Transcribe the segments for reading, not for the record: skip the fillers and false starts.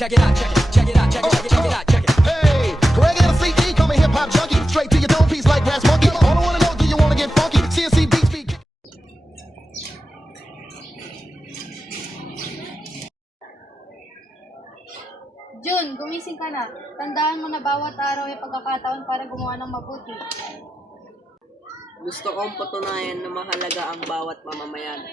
check it out, check it out, check it out, check it. Hey, Greg and CD, coming hip hop junkie, straight to your dome piece like Brass Monkey. All I wanna know, do you wanna get funky? CNC beats be. Jun, gumising ka na. Tandaan mo na bawat araw ay pagkakataon para gumawa ng mabuti. Gusto kong patunayan na mahalaga ang bawat mamamayan.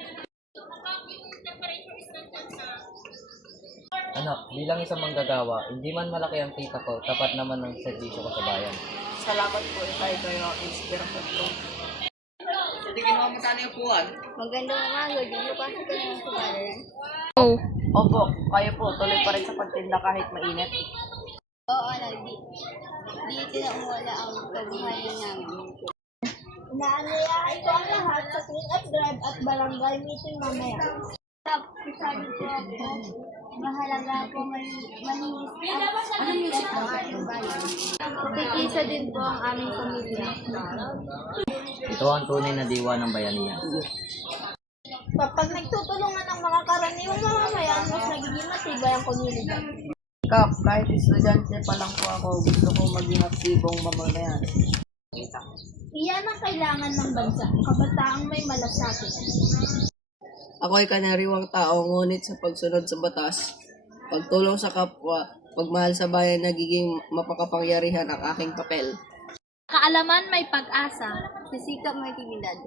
Anak, bilang isang manggagawa, hindi man malaki ang kita ko, tapat naman ang serbisyo ko sa bayan. Salamat po, tayo kayo ang inspirasyon ko. Hindi ginawa mo sana yung upuan. Magandang umaga, di mo pasok ka ng subalan? Opo, kayo po, tuloy pa rin sa pagtinda kahit mainit. Oo, di tinawala ang kabuhayan namin. Inaanyayahan ko ang lahat sa clean up drive at barangay meeting mamaya. Sabi ko ako, mahalaga po malinis at ang ating bayan. Kikisa din po ang aming pamilya. Ito ang tunay na diwa ng bayanihan. Kapag nagtutulungan ang mga karaniwang mamamayan, mas nagiging matibay ang komunidad. Kap, kahit estudyante pa lang po ako, gusto ko maging aktibong mamamayan. Iyan ang kailangan ng bansa, kabataang may malasakit. Ako ay kanariwang tao, ngunit sa pagsunod sa batas, pagtulong sa kapwa, pagmahal sa bayan, nagiging mapakapangyarihan ang aking papel. Kaalaman may pag-asa, sisikap may dignidad.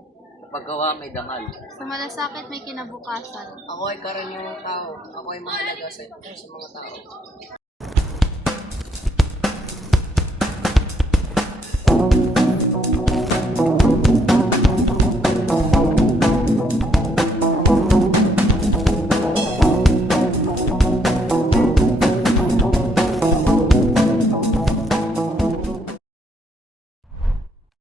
Paggawa may dangal. Sa malasakit may kinabukasan. Ako ay karaniwang tao, ako ay mahalaga sa mga tao.